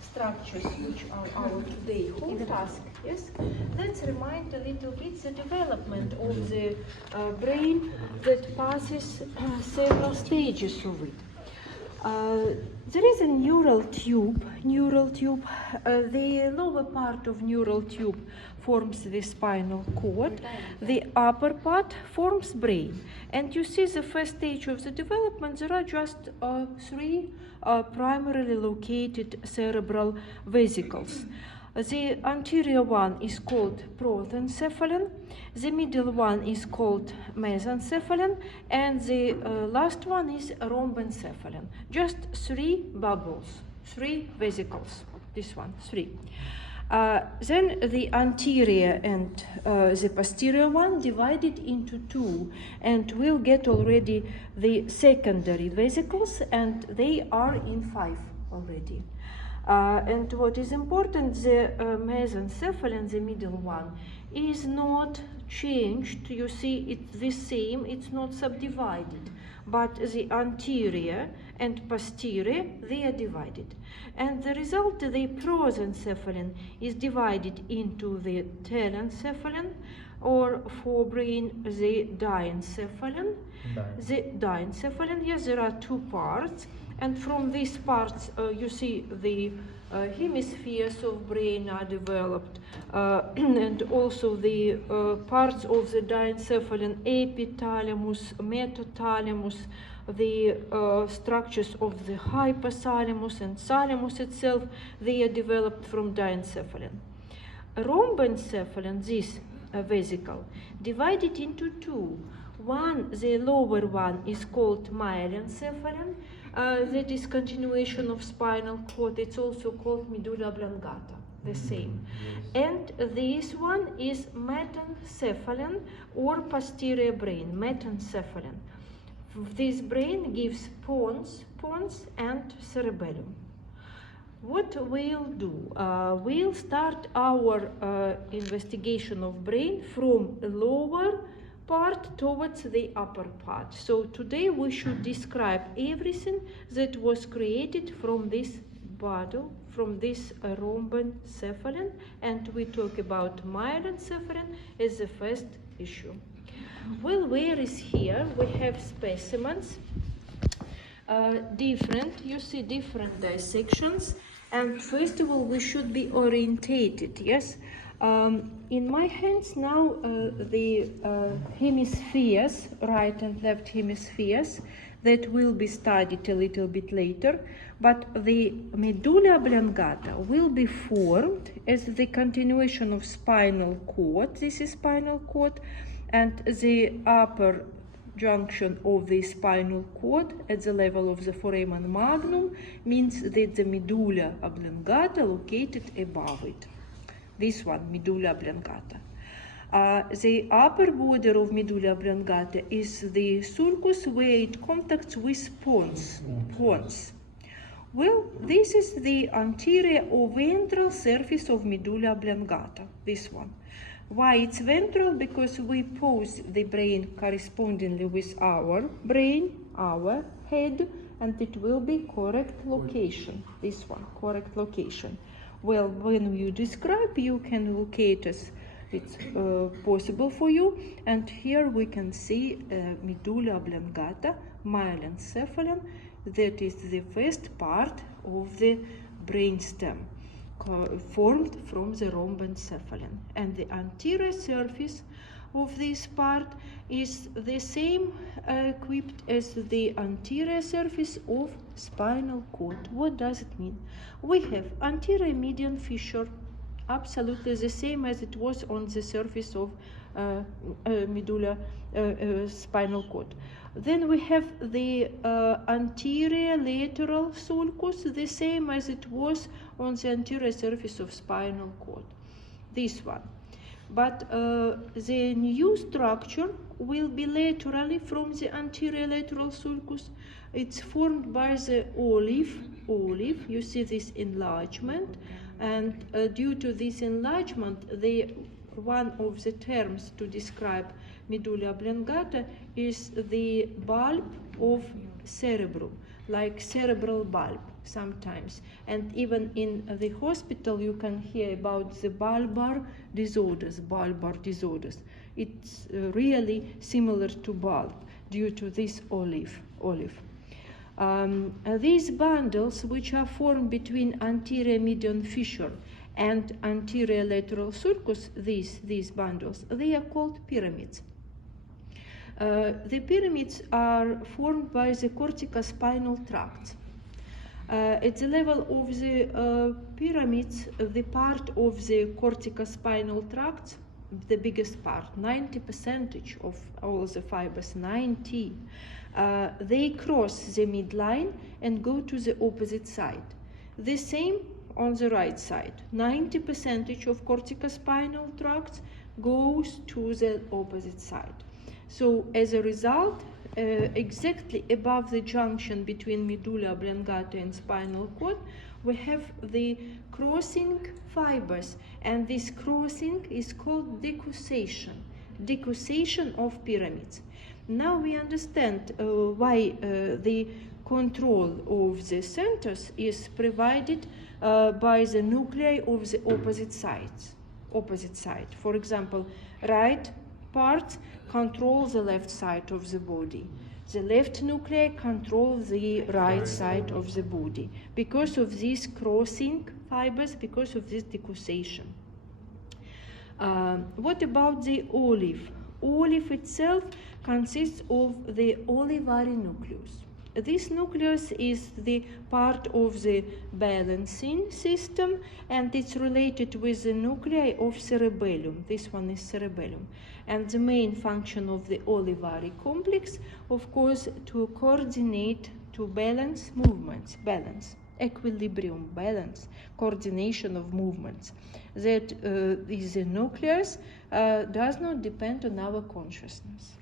structures which are our today home task, yes, let's remind a little bit the development of the brain that passes several stages of it. There is a neural tube. The lower part of neural tube forms the spinal cord. The upper part forms brain. And you see the first stage of the development, there are just three primarily located cerebral vesicles. The anterior one is called protencephalon, the middle one is called mesencephalon, and the last one is rhombencephalon. Just three bubbles, three vesicles. This one, three. Then the anterior and the posterior one divided into two, and we'll get already the secondary vesicles, and they are in five already. And what is important, the mesencephalon, the middle one, is not changed. You see, it's the same, it's not subdivided. But the anterior and posterior, they are divided. And the result, the prosencephalon, is divided into the telencephalon, or for brain, the diencephalon. The diencephalon, yes, there are two parts. And from these parts, you see the hemispheres of brain are developed, and also the parts of the diencephalon, epithalamus, metathalamus, the structures of the hypothalamus and thalamus itself, they are developed from diencephalon. Rhombencephalon, this vesicle, divided into two. One, the lower one, is called myelencephalon. That is continuation of spinal cord. It's also called medulla oblongata, the same. And this one is metencephalon, or posterior brain, metencephalon. This brain gives pons and cerebellum. What we'll do, we'll start our investigation of brain from lower part towards the upper part. So today we should describe everything that was created from this bottle, from this rhombencephalon, and we talk about myelencephalon as the first issue. Well, where is here? We have specimens, different, you see different dissections, and first of all we should be orientated, yes? In my hands now the hemispheres, right and left hemispheres, that will be studied a little bit later, but the medulla oblongata will be formed as the continuation of spinal cord. This is spinal cord, and the upper junction of the spinal cord at the level of the foramen magnum means that the medulla oblongata located above it. This one, medulla oblongata. The upper border of medulla oblongata is the sulcus, where it contacts with pons. Well, this is the anterior or ventral surface of medulla oblongata, this one. Why it's ventral? Because we pose the brain correspondingly with our brain, our head, and it will be correct location, this one, correct location. Well, when you describe, you can locate as it's possible for you. And here we can see medulla oblongata, myelencephalon, that is the first part of the brainstem, formed from the rhombencephalon. And the anterior surface of this part is the same equipped as the anterior surface of spinal cord. What does it mean? We have anterior median fissure, absolutely the same as it was on the surface of medulla spinal cord. Then we have the anterior lateral sulcus, the same as it was on the anterior surface of spinal cord, this one. But the new structure will be laterally from the anterior lateral sulcus. It's formed by the olive. You see this enlargement, and due to this enlargement, one of the terms to describe medulla oblongata is the bulb of cerebrum, like cerebral bulb. sometimes. And even in the hospital you can hear about the bulbar disorders. It's really similar to bulb due to this olive. These bundles, which are formed between anterior median fissure and anterior lateral sulcus, these bundles, they are called pyramids. The pyramids are formed by the corticospinal tract. At the level of the pyramids, the part of the corticospinal tract, the biggest part, 90% of all the fibers, 90, they cross the midline and go to the opposite side. The same on the right side, 90% of corticospinal tract goes to the opposite side. So as a result, exactly above the junction between medulla oblongata and spinal cord, we have the crossing fibers, and this crossing is called decussation of pyramids. Now we understand why the control of the centers is provided by the nuclei of the opposite side. For example, right part controls the left side of the body. The left nuclei control the right side of the body because of these crossing fibers, because of this decussation. What about the olive? Olive itself consists of the olivary nucleus. This nucleus is the part of the balancing system, and it's related with the nuclei of cerebellum. This one is cerebellum. And the main function of the olivary complex, of course, to coordinate, to balance movements, equilibrium, balance, coordination of movements. That is the nucleus does not depend on our consciousness.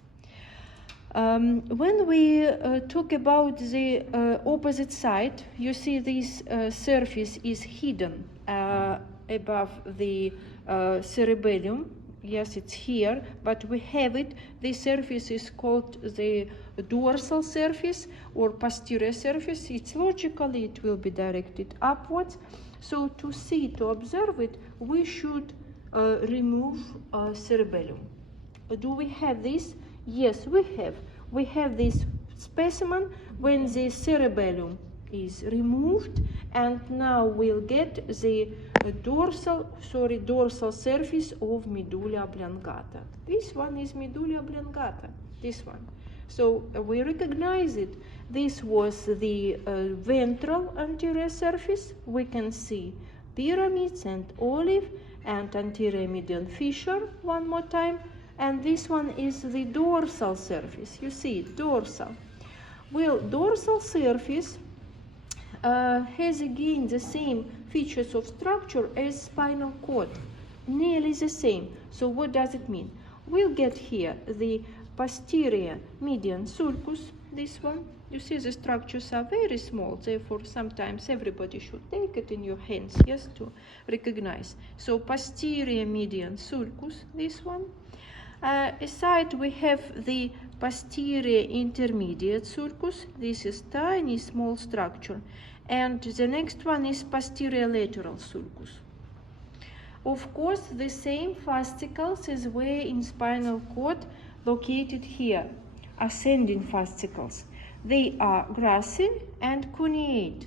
When we talk about the opposite side, you see this surface is hidden above the cerebellum. Yes, it's here, but we have it. This surface is called the dorsal surface or posterior surface. It's logically, it will be directed upwards. So to see, to observe it, we should remove cerebellum. Do we have this? Yes, we have. We have this specimen when the cerebellum is removed, and now we'll get the dorsal surface of medulla oblongata. This one is medulla oblongata, this one. So we recognize it. This was the ventral anterior surface. We can see pyramids and olive and anterior median fissure one more time. And this one is the dorsal surface. You see it, dorsal. Well, dorsal surface has again the same features of structure as spinal cord, nearly the same. So what does it mean? We'll get here the posterior median sulcus, this one. You see the structures are very small, therefore sometimes everybody should take it in your hands, yes, to recognize. So posterior median sulcus, this one. Aside we have the posterior intermediate sulcus. This is tiny small structure, and the next one is posterior lateral sulcus. Of course, the same fascicles as were in spinal cord located here, ascending fascicles. They are gracile and cuneate,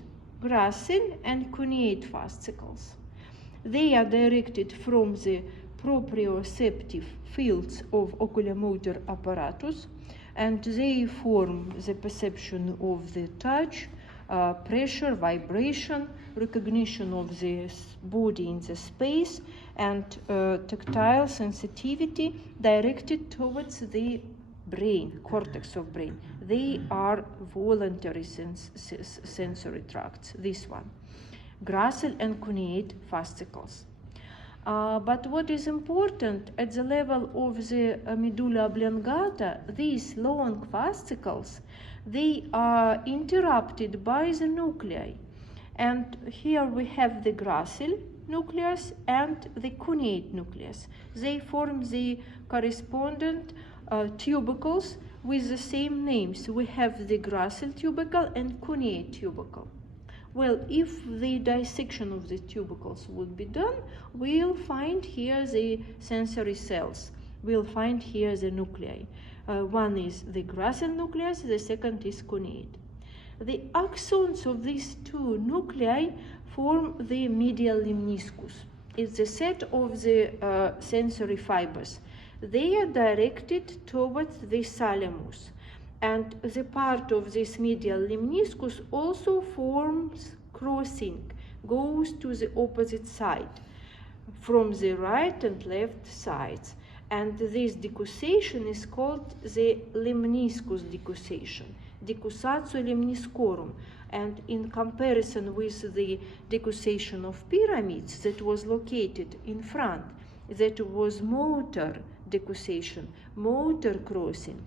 fascicles. They are directed from the proprioceptive fields of oculomotor apparatus, and they form the perception of the touch, pressure, vibration, recognition of the body in the space, and tactile sensitivity directed towards the brain, cortex of brain. They are voluntary sensory tracts, this one. Gracile and cuneate fascicles. But what is important, at the level of the medulla oblongata, these long fascicles, they are interrupted by the nuclei. And here we have the gracile nucleus and the cuneate nucleus. They form the correspondent tubercles with the same names. We have the gracile tubercle and cuneate tubercle. Well, if the dissection of the tubercles would be done, we'll find here the sensory cells. We'll find here the nuclei. One is the gracile nucleus, the second is cuneate. The axons of these two nuclei form the medial lemniscus. It's the set of the sensory fibers. They are directed towards the thalamus, and the part of this medial lemniscus also forms crossing, goes to the opposite side from the right and left sides. And this decussation is called the lemniscus decussation, decussatio lemniscorum. And in comparison with the decussation of pyramids that was located in front, that was motor decussation, motor crossing.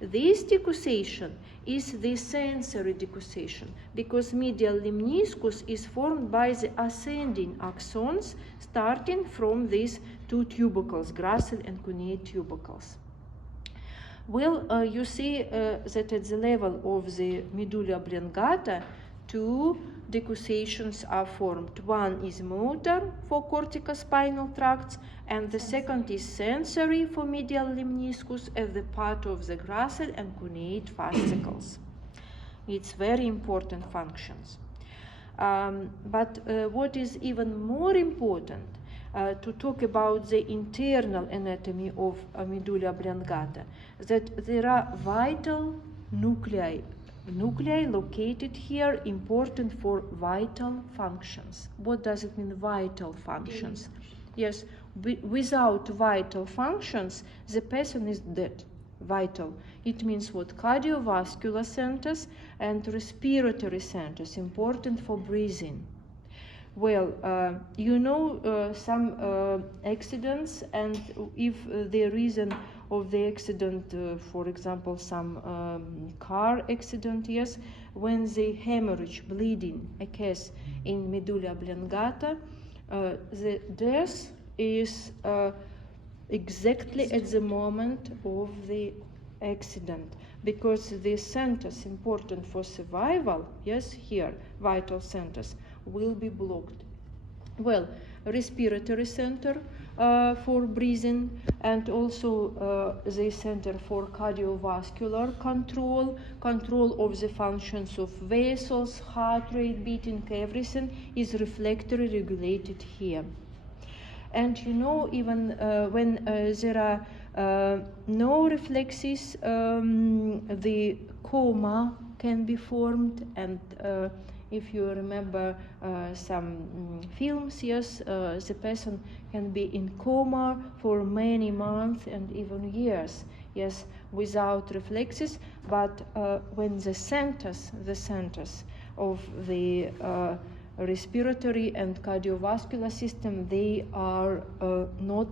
This decussation is the sensory decussation because medial lemniscus is formed by the ascending axons starting from these two tubercles, gracile and cuneate tubercles. Well, you see that at the level of the medulla oblongata, two decussations are formed. One is motor for corticospinal tracts, and the second is sensory for medial lemniscus as the part of the gracile and cuneate fascicles. It's very important functions. But what is even more important to talk about the internal anatomy of medulla oblongata, that there are vital nuclei located here, important for vital functions. What does it mean, vital functions? Yes, without vital functions, the person is dead. Vital. It means what? Cardiovascular centers and respiratory centers, important for breathing. Well, you know some accidents, and if the reason of the accident, for example, some car accident, yes, when the hemorrhage, bleeding occurs in medulla oblongata, the death is exactly at the moment of the accident, because the centers important for survival, yes, here, vital centers, will be blocked. Well, respiratory center for breathing, and also the center for cardiovascular control of the functions of vessels, heart rate, beating, everything is reflectory regulated here. And you know, even when there are no reflexes, the coma can be formed, and if you remember some films, yes, the person can be in coma for many months and even years, yes, without reflexes. But when the centers of the respiratory and cardiovascular system, they are not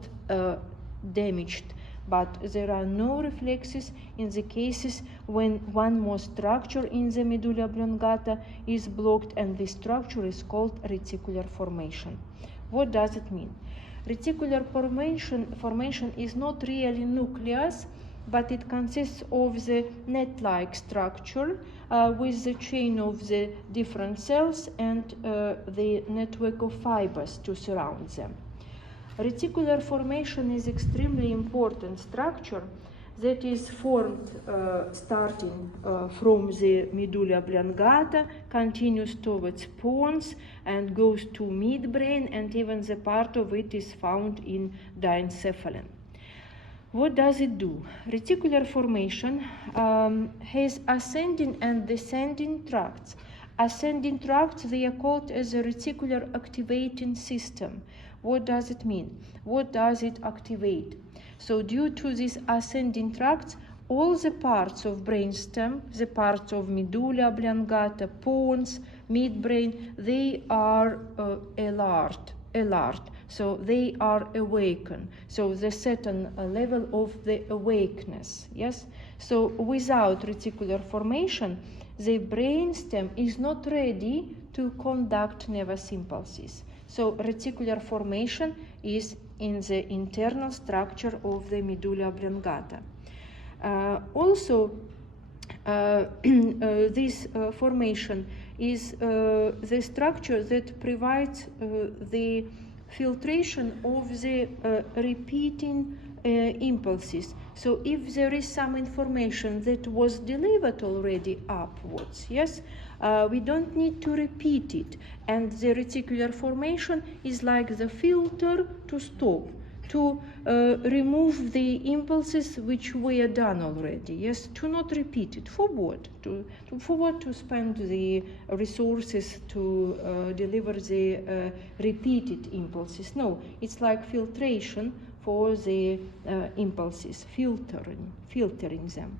damaged, but there are no reflexes in the cases when one more structure in the medulla oblongata is blocked, and this structure is called reticular formation. What does it mean? Reticular formation is not really nucleus, but it consists of the net-like structure with the chain of the different cells and the network of fibers to surround them. Reticular formation is extremely important structure that is formed starting from the medulla oblongata, continues towards pons, and goes to midbrain, and even the part of it is found in diencephalon. What does it do? Reticular formation has ascending and descending tracts. Ascending tracts, they are called as a reticular activating system. What does it mean? What does it activate? So due to these ascending tracts, all the parts of brainstem, the parts of medulla oblongata, pons, midbrain, they are alert. So they are awakened. So they set on a level of the awakeness, yes? So without reticular formation, the brainstem is not ready to conduct nervous impulses. So reticular formation is in the internal structure of the medulla oblongata. Also, this formation is the structure that provides the filtration of the repeating impulses. So if there is some information that was delivered already upwards, yes, we don't need to repeat it. And the reticular formation is like the filter to stop, to remove the impulses which were done already, yes, to not repeat it. For what? For what to spend the resources to deliver the repeated impulses? No, it's like filtration for the impulses, filtering them.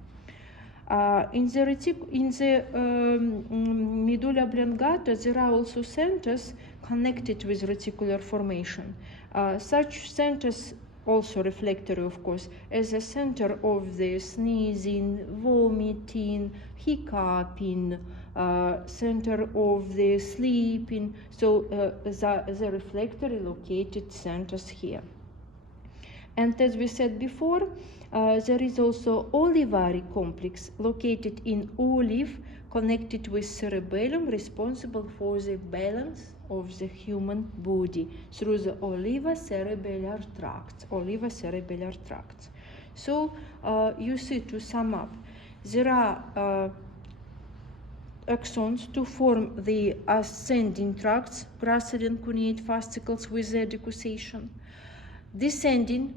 In the medulla oblongata, there are also centers connected with reticular formation. Such centers, also reflectory, of course, as a center of the sneezing, vomiting, hiccuping, center of the sleeping. So the reflectory located centers here. And as we said before, there is also olivary complex located in olive, connected with cerebellum, responsible for the balance of the human body through the olivocerebellar tracts. So you see, to sum up, there are axons to form the ascending tracts, gracile cuneate fascicles with their decussation. Descending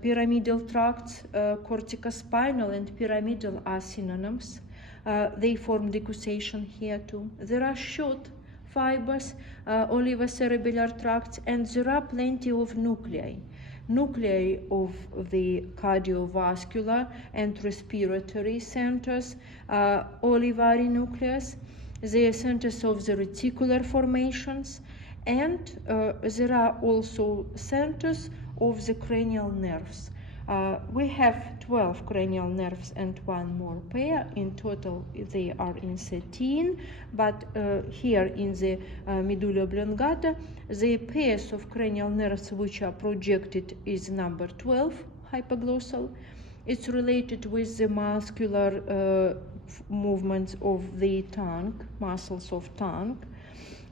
pyramidal tracts, corticospinal and pyramidal are synonyms. They form decussation here too. There are short fibers, olivocerebellar tracts, and there are plenty of nuclei. Nuclei of the cardiovascular and respiratory centers, olivary nucleus, the centers of the reticular formations, and there are also centers of the cranial nerves. We have 12 cranial nerves and one more pair. In total, they are in 13, but here in the medulla oblongata, the pairs of cranial nerves which are projected is number 12, hypoglossal. It's related with the muscular movements of the tongue, muscles of tongue.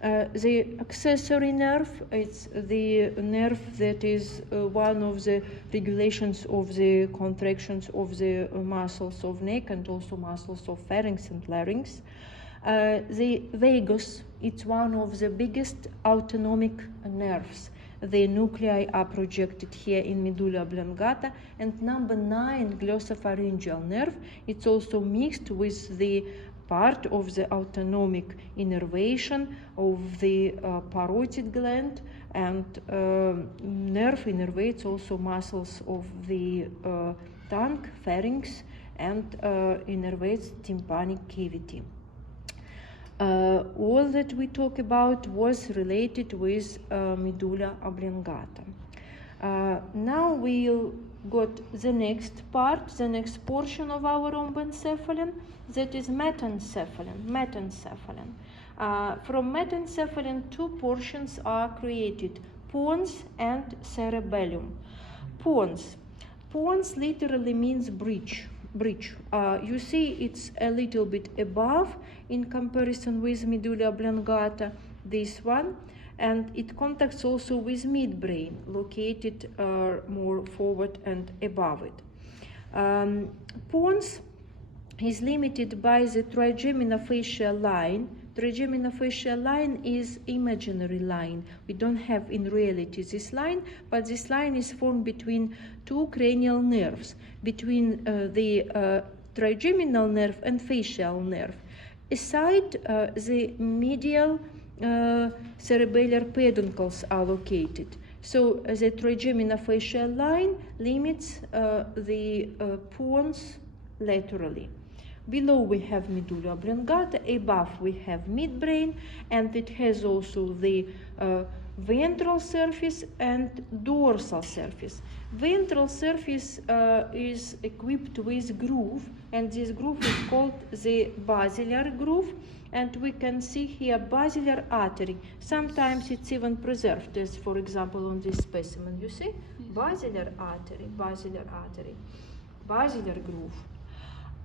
The accessory nerve, it's the nerve that is one of the regulations of the contractions of the muscles of neck and also muscles of pharynx and larynx. The vagus, it's one of the biggest autonomic nerves. The nuclei are projected here in medulla oblongata. And number 9, glossopharyngeal nerve, it's also mixed with the part of the autonomic innervation of the parotid gland, and nerve innervates also muscles of the tongue, pharynx, and innervates tympanic cavity. All that we talk about was related with medulla oblongata. Now we'll got the next part, the next portion of our rhombencephalon, that is metencephalon. From metencephalon, two portions are created, pons and cerebellum. Pons literally means bridge. You see it's a little bit above in comparison with medulla oblongata, this one, and it contacts also with midbrain, located more forward and above it. Pons is limited by the trigeminofacial line. Trigeminofacial line is imaginary line. We don't have in reality this line, but this line is formed between two cranial nerves, between the trigeminal nerve and facial nerve. Aside, the medial cerebellar peduncles are located. So the trigeminofacial line limits the pons laterally. Below we have medulla oblongata, above we have midbrain, and it has also the ventral surface and dorsal surface. Ventral surface is equipped with groove, and this groove is called the basilar groove, and we can see here basilar artery. Sometimes it's even preserved, as for example on this specimen. You see? Basilar artery, basilar groove.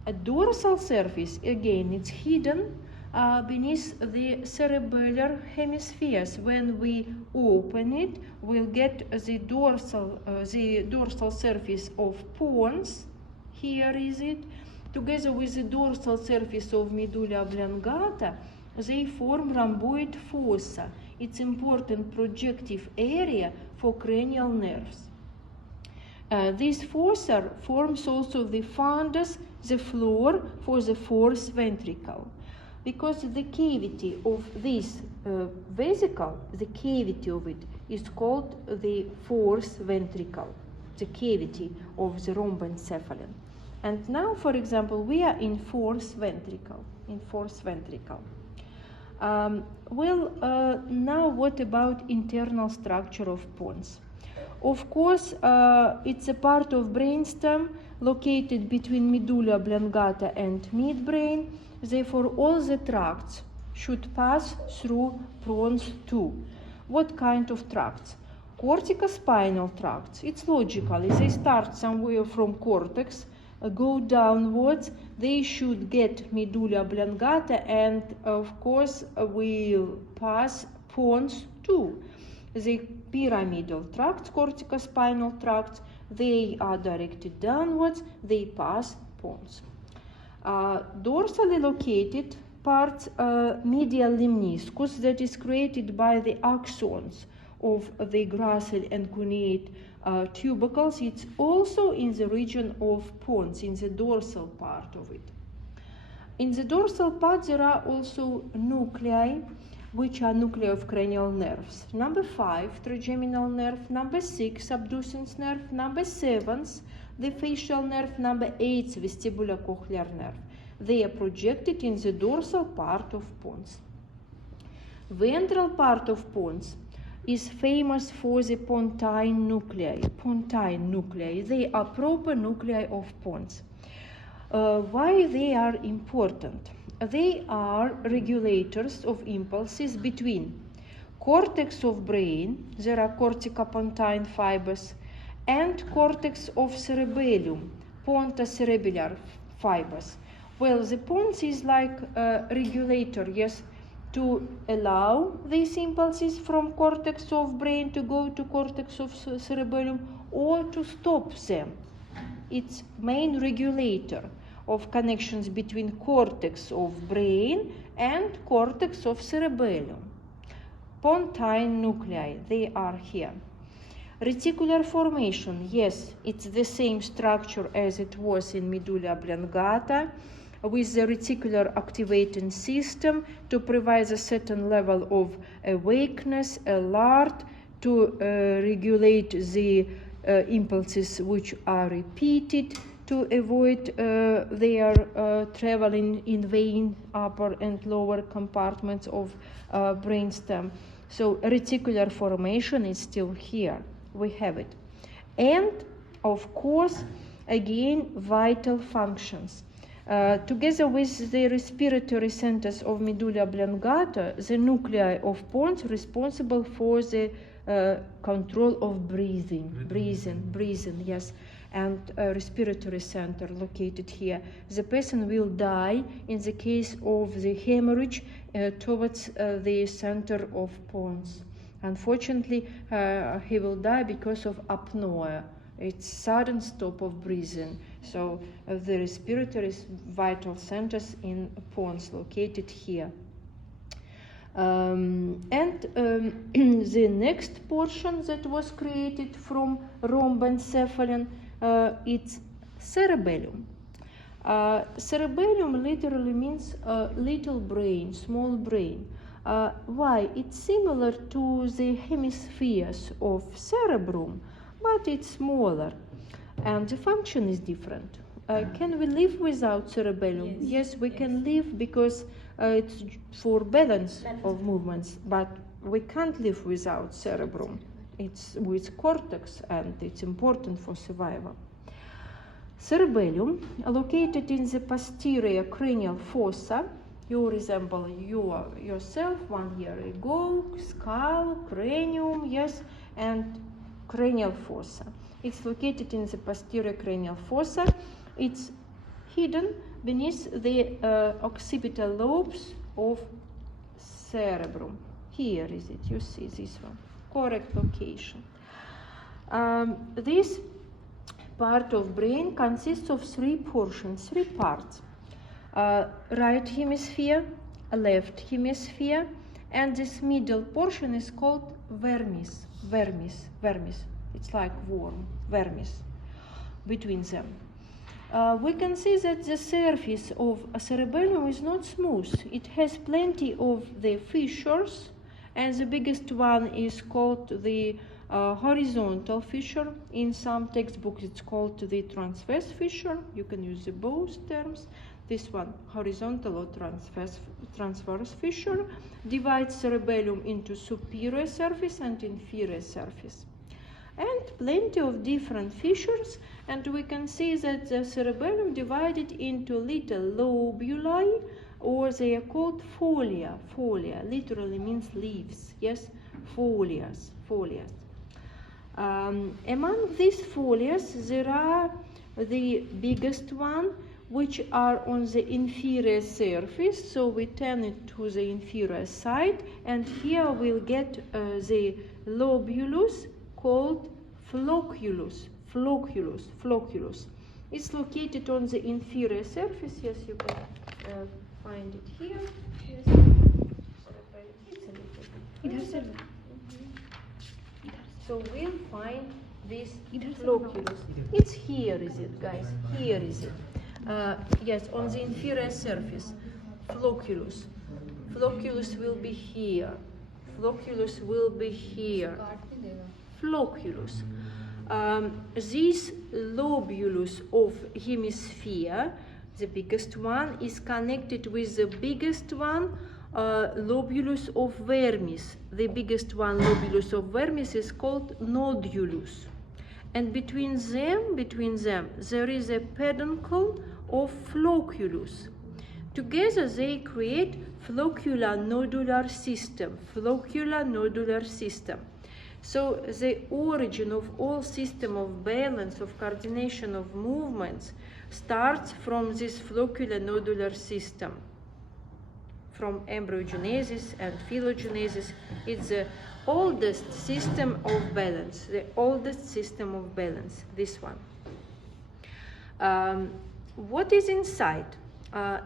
A dorsal surface, again, it's hidden beneath the cerebellar hemispheres. When we open it, we'll get the dorsal surface of pons. Here is it. Together with the dorsal surface of medulla oblongata, they form rhomboid fossa. It's important projective area for cranial nerves. This fossa forms also the fundus, the floor for the fourth ventricle. Because the cavity of this vesicle, the cavity of it is called the fourth ventricle, the cavity of the rhomboencephalon. And now, for example, we are in fourth ventricle. Now what about internal structure of pons? Of course, it's a part of brainstem located between medulla oblongata and midbrain. Therefore, all the tracts should pass through pons too. What kind of tracts? Corticospinal tracts. It's logical. If they start somewhere from cortex, go downwards, they should get medulla oblongata, and of course will pass pons too. The pyramidal tracts, corticospinal tracts, they are directed downwards, they pass pons. Dorsally located parts, medial lemniscus, that is created by the axons of the gracile and cuneate tubercles. It's also in the region of pons, in the dorsal part of it. In the dorsal part, there are also nuclei, which are nuclei of cranial nerves. Number 5, trigeminal nerve. Number 6, abducens nerve. Number 7, the facial nerve. Number 8, vestibulocochlear nerve. They are projected in the dorsal part of pons. Ventral part of pons is famous for the pontine nuclei. They are proper nuclei of pons. Why they are important? They are regulators of impulses between cortex of brain, there are corticopontine fibers, and cortex of cerebellum, pontocerebellar fibers. Well, the pons is like a regulator, yes, to allow these impulses from cortex of brain to go to cortex of cerebellum or to stop them. It's main regulator of connections between cortex of brain and cortex of cerebellum. Pontine nuclei, they are here. Reticular formation, yes, it's the same structure as it was in medulla oblongata, with the reticular activating system to provide a certain level of awakeness, alert, to regulate the impulses which are repeated, to avoid their traveling in vain upper and lower compartments of brainstem. So reticular formation is still here. We have it. And of course, again, vital functions. Together with the respiratory centers of medulla oblongata, the nuclei of pons responsible for the control of breathing, yes, and respiratory center located here. The person will die in the case of the hemorrhage towards the center of pons. Unfortunately, he will die because of apnoea. It's sudden stop of breathing. So the respiratory vital centers in pons located here. The next portion that was created from rhomboencephalon, it's cerebellum. Cerebellum literally means little brain, small brain. Why? It's similar to the hemispheres of cerebrum, but it's smaller, and the function is different. Can we live without cerebellum? Yes, we can live because it's for balance of movements, but we can't live without cerebrum. It's with cortex, and it's important for survival. Cerebellum, located in the posterior cranial fossa. You resemble yourself 1 year ago, skull, cranium, yes, and cranial fossa. It's located in the posterior cranial fossa. It's hidden beneath the occipital lobes of cerebrum. Here is it, you see this one, correct location. This part of brain consists of three portions, three parts. Right hemisphere, left hemisphere, and this middle portion is called vermis. It's like worm, vermis, between them. We can see that the surface of a cerebellum is not smooth. It has plenty of the fissures, and the biggest one is called the horizontal fissure. In some textbooks it's called the transverse fissure. You can use both terms. This one, horizontal or transverse fissure, divides cerebellum into superior surface and inferior surface. And plenty of different fissures, and we can see that the cerebellum divided into little lobuli, or they are called folia. Folia literally means leaves, yes, folias. Among these folias, there are the biggest one, which are on the inferior surface, so we turn it to the inferior side, and here we'll get the lobulus called flocculus. It's located on the inferior surface. Yes, you can find it here. Yes. It's a little bit. So we'll find this flocculus. It's here, is it, guys? Here is it. Yes, on the inferior surface, flocculus. Flocculus will be here. Flocculus will be here. Flocculus. This lobulus of hemisphere, the biggest one, is connected with the biggest one, lobulus of vermis. The biggest one, lobulus of vermis, is called nodulus. And between them, there is a peduncle of flocculus. Together they create flocculonodular system. So the origin of all system of balance, of coordination of movements, starts from this flocculonodular system. From embryogenesis and phylogenesis, it's the oldest system of balance, this one. What is inside?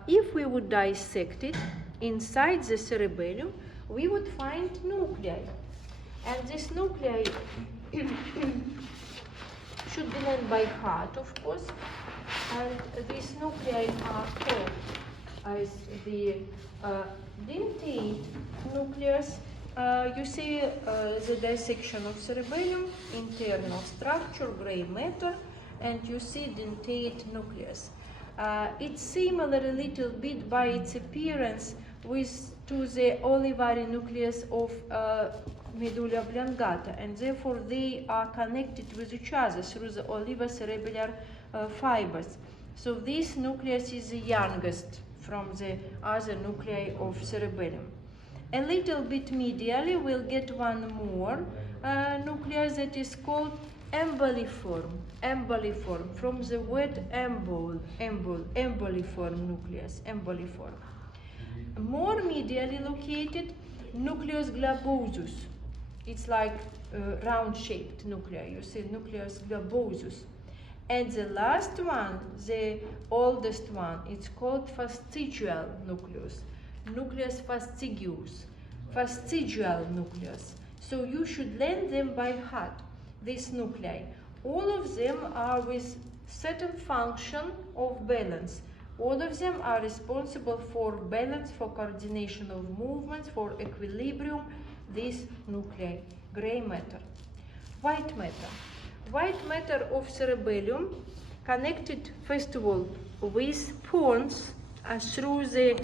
If we would dissect it, inside the cerebellum, we would find nuclei. And this nuclei should be learned by heart, of course. And these nuclei are called as the dentate nucleus. You see the dissection of cerebellum, internal structure, gray matter, and you see dentate nucleus. It's similar a little bit by its appearance to the olivary nucleus of medulla oblongata, and therefore they are connected with each other through the olivocerebellar fibers. So this nucleus is the youngest from the other nuclei of cerebellum. A little bit medially we'll get one more nucleus that is called emboliform, from the word emboliform nucleus, emboliform. More medially located, nucleus globosus. It's like round-shaped nuclei. You see nucleus globosus. And the last one, the oldest one, it's called fastigial nucleus. Nucleus fastigius, fastigial nucleus. So you should learn them by heart, these nuclei. All of them are with certain function of balance. All of them are responsible for balance, for coordination of movements, for equilibrium. These nuclei, gray matter. White matter. White matter of cerebellum connected first of all with pons through the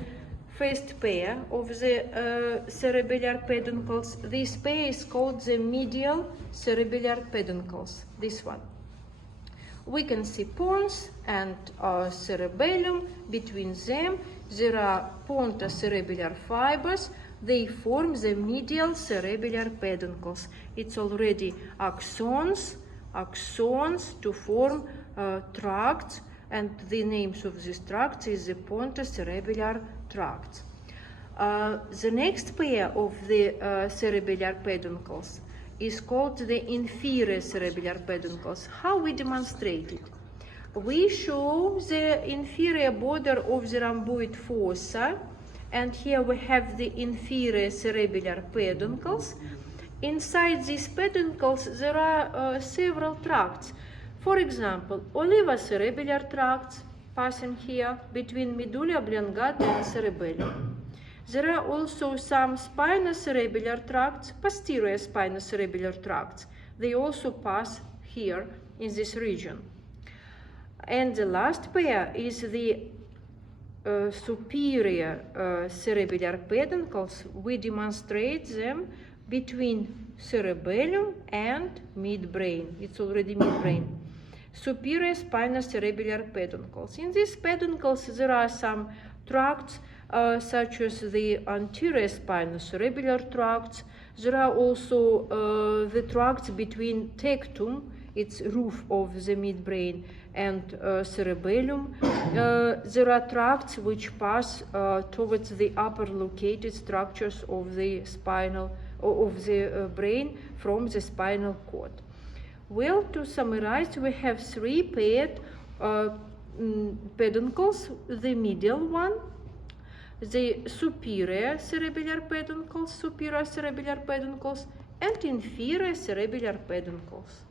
first pair of the cerebellar peduncles. This pair is called the medial cerebellar peduncles, this one. We can see pons and cerebellum. Between them there are pontocerebellar fibers. They form the medial cerebellar peduncles. It's already axons to form tracts, and the names of these tracts is the pontocerebellar tracts. The next pair of the cerebellar peduncles is called the inferior cerebellar peduncles. How we demonstrate it? We show the inferior border of the rhomboid fossa, and here we have the inferior cerebellar peduncles. Inside these peduncles there are several tracts. For example, olivocerebellar tracts passing here between medulla oblongata and cerebellum. There are also some spinocerebellar tracts, posterior spinocerebellar tracts. They also pass here in this region. And the last pair is the superior cerebellar peduncles. We demonstrate them between cerebellum and midbrain. It's already midbrain. Superior spinocerebellar peduncles. In these peduncles there are some tracts such as the anterior spinocerebellar tracts. There are also the tracts between tectum, its roof of the midbrain, and cerebellum. There are tracts which pass towards the upper located structures of the spinal brain from the spinal cord. Well, to summarize, we have three paired peduncles: the medial one, the superior cerebellar peduncles, and inferior cerebellar peduncles,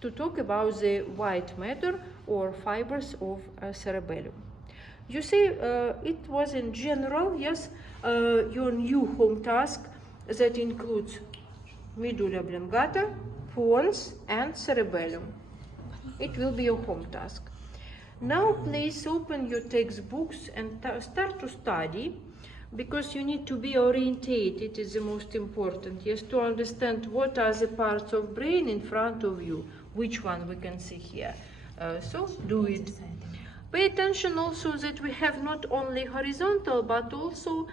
to talk about the white matter or fibers of cerebellum. You see, it was in general, yes, your new home task that includes medulla oblongata, pons, and cerebellum. It will be your home task. Now please open your textbooks and start to study, because you need to be orientated. It is the most important, yes, to understand what are the parts of brain in front of you, which one we can see here. So do it. Pay attention also that we have not only horizontal but also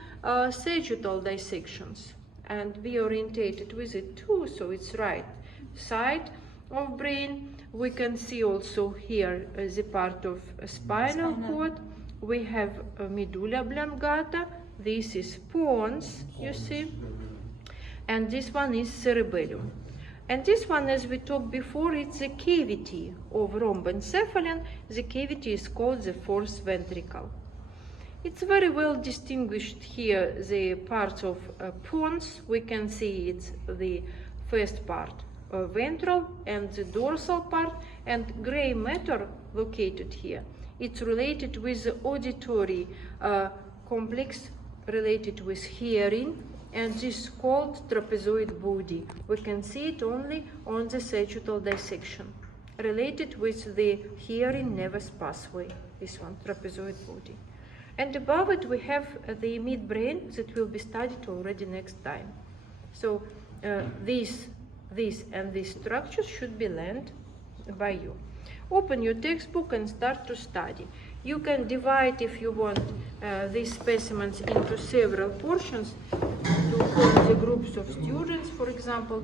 sagittal dissections, and be orientated with it too, so it's right side of brain. We can see also here the part of spinal cord. We have medulla oblongata. This is pons, you see, and this one is cerebellum. And this one, as we talked before, it's the cavity of rhombencephalon. The cavity is called the fourth ventricle. It's very well distinguished here, the parts of pons. We can see it's the first part, ventral, and the dorsal part, and gray matter located here. It's related with the auditory complex, related with hearing, and this is called trapezoid body. We can see it only on the sagittal dissection, related with the hearing nervous pathway, this one, trapezoid body. And above it we have the midbrain that will be studied already next time. So this and these structures should be learned by you. Open your textbook and start to study. You can divide, if you want, these specimens into several portions to form the groups of students, for example.